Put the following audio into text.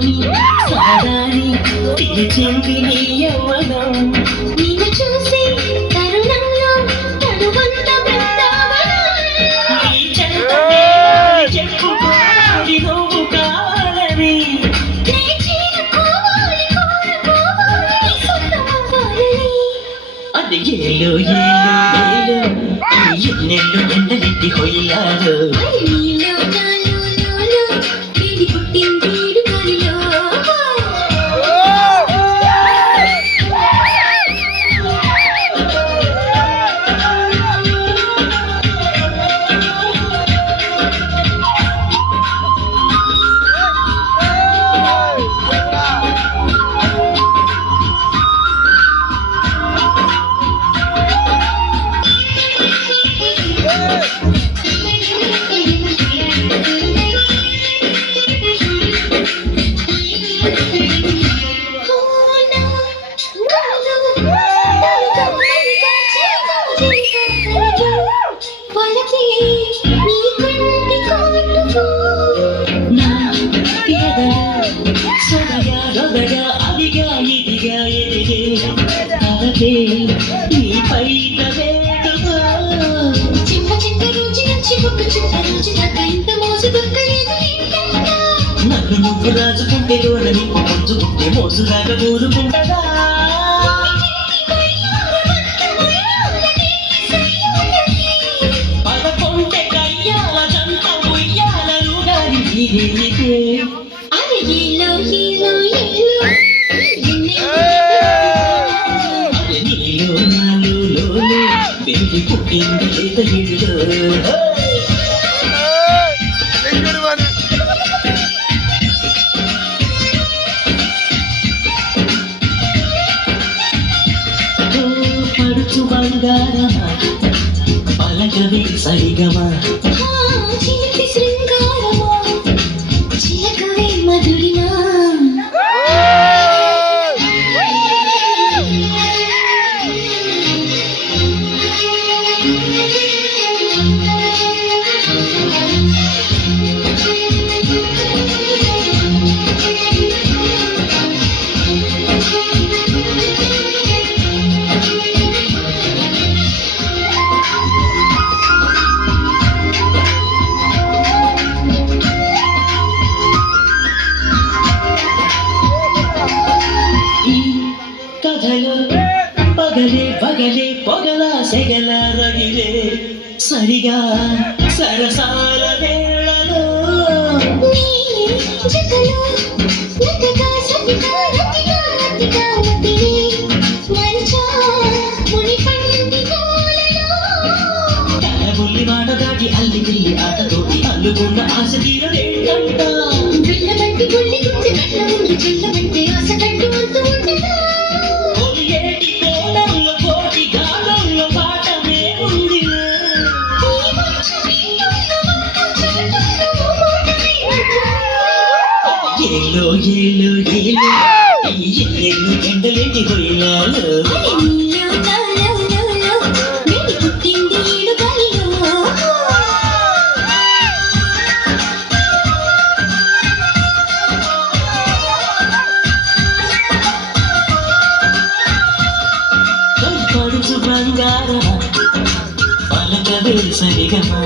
నాలోని సారాన్ని పిలిచింది నీ యవ్వనం. నిన్ను చూసి తరుణంలో తనువంత బృందావనం. నీ చెంత నేనని చెప్పుకోవాలి నువ్వు కావాలని. నీ చేరుకోవాలి కోరుకోవాలి నీ సొంతమవ్వాలని. అది ఏలో ఏలో ఏలో ఈ ఎన్నెల్లు ఎండలెట్టి హొయ్యాలో. నీలో నాలో లోలో వేడి పుట్టింది ఈడు గాలిలో. నా ఎదలో సొదగా రొదగా అదిగా ఇదిగా ఎదిగే కలపే నీపై వేడుగా. నన్ను నువ్వు రాజుకుంటే లోన నిప్పు పంచుకుంటే మోసులాగా ఊరుకుంటదా. పదకొంటే కయ్యాల జంట ఉయ్యాలను గారి ఇదే. నీలో నాలో లోలో వేడి పుట్టింది లేత ఇడిలో. పడుచు బంగారమా పలకవే సరిగమా. మధురిమా కథలో పగలే పగలే పొగల సెగల రగిలే సరిగా సరసాల వేళలో. కలబుల్లి మాట దాటి అల్లి పిల్లి ఆటతోటి అల్లుకున్న ఆశ తీరలేదంట. ఏటి కోణంలో కోటి గానంలో పాటమే ఉంది. ఏలో ఏలో ఏలో ఈ ఎన్నెల్లు ఎండలేటి హొయ్యాలో. పడుచు బంగారమా పలకవే సరిగమా.